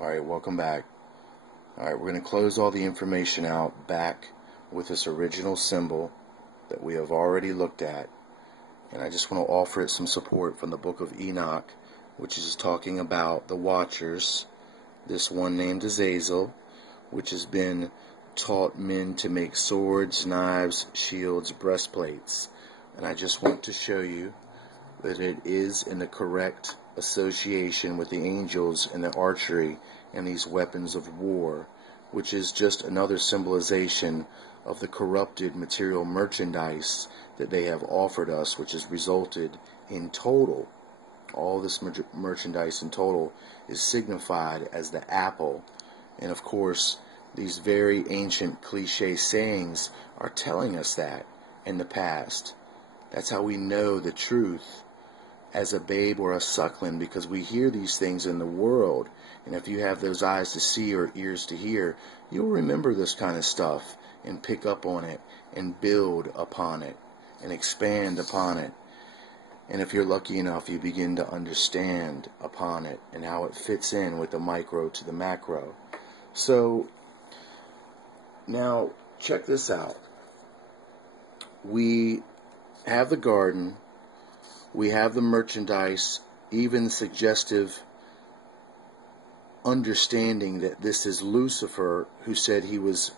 Alright, welcome back. Alright, we're going to close all the information out back with this original symbol that we have already looked at. And I just want to offer it some support from the book of Enoch, which is talking about the Watchers, this one named Azazel, which has been taught men to make swords, knives, shields, breastplates. And I just want to show you that it is in the correct association with the angels and the archery and these weapons of war, which is just another symbolization of the corrupted material merchandise that they have offered us, which has resulted in total, all this merchandise in total is signified as the apple. And of course, these very ancient cliche sayings are telling us that in the past. That's how we know the truth as a babe or a suckling, because we hear these things in the world. And if you have those eyes to see or ears to hear, you'll remember this kind of stuff and pick up on it and build upon it and expand upon it. And if you're lucky enough, you begin to understand upon it and how it fits in with the micro to the macro. So now check this out. We have the garden, we have the merchandise, even suggestive understanding that this is Lucifer, who said he was,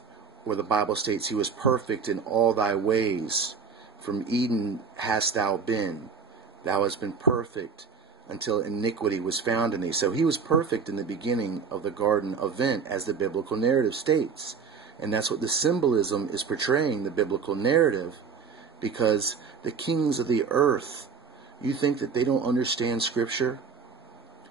where the Bible states he was perfect in all thy ways. From Eden hast thou been. Thou hast been perfect until iniquity was found in thee. So he was perfect in the beginning of the garden event, as the biblical narrative states. And that's what the symbolism is portraying, the biblical narrative, because the kings of the earth, you think that they don't understand Scripture?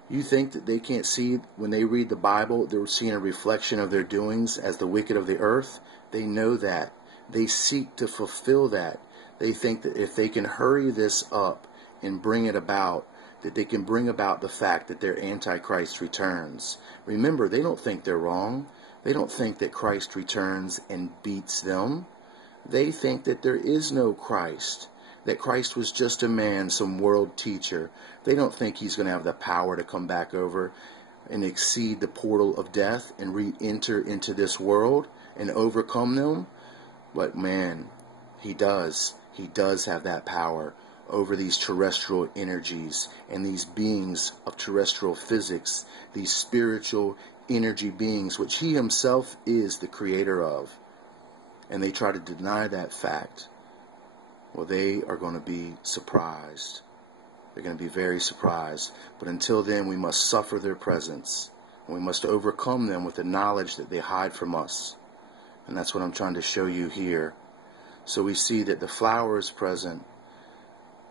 You think that they can't see, when they read the Bible, they're seeing a reflection of their doings as the wicked of the earth? They know that. They seek to fulfill that. They think that if they can hurry this up and bring it about, that they can bring about the fact that their Antichrist returns. Remember, they don't think they're wrong. They don't think that Christ returns and beats them. They think that there is no Christ, that Christ was just a man, some world teacher. They don't think he's going to have the power to come back over and exceed the portal of death and re-enter into this world and overcome them. But man, he does. He does have that power over these terrestrial energies and these beings of terrestrial physics, these spiritual energy beings, which he himself is the creator of. And they try to deny that fact. Well, they are going to be surprised. They're going to be very surprised. But until then, we must suffer their presence. And we must overcome them with the knowledge that they hide from us. And that's what I'm trying to show you here. So we see that the flower is present,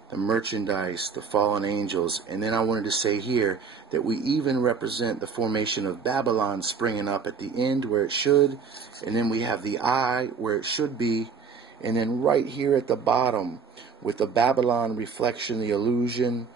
the merchandise, the fallen angels. And then I wanted to say here that we even represent the formation of Babylon springing up at the end where it should. And then we have the eye where it should be. And then right here at the bottom, with the Babylon reflection, the illusion,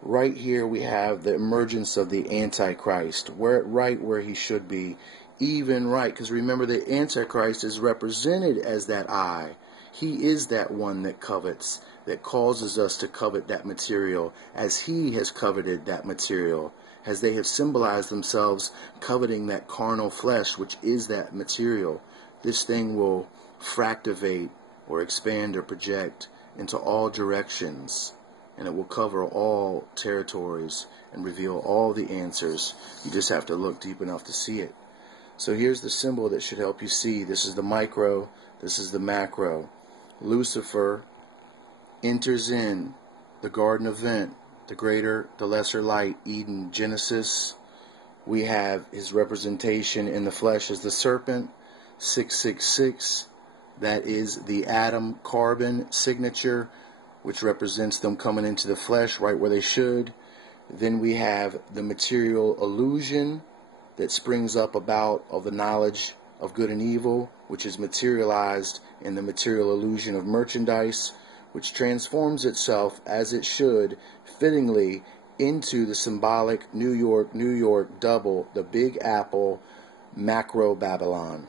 right here we have the emergence of the Antichrist, right where he should be, even right. Because remember, the Antichrist is represented as that eye. He is that one that covets, that causes us to covet that material, as he has coveted that material, as they have symbolized themselves coveting that carnal flesh, which is that material. This thing will fractivate or expand or project into all directions, and it will cover all territories and reveal all the answers. You just have to look deep enough to see it. So here's the symbol that should help you see. This is the micro, this is the macro. Lucifer enters in the garden event, the greater, the lesser light, Eden, Genesis. We have his representation in the flesh as the serpent, 666. That is the atom carbon signature, which represents them coming into the flesh right where they should. Then we have the material illusion that springs up about of the knowledge of good and evil, which is materialized in the material illusion of merchandise, which transforms itself as it should, fittingly, into the symbolic New York double, the Big Apple, macro Babylon.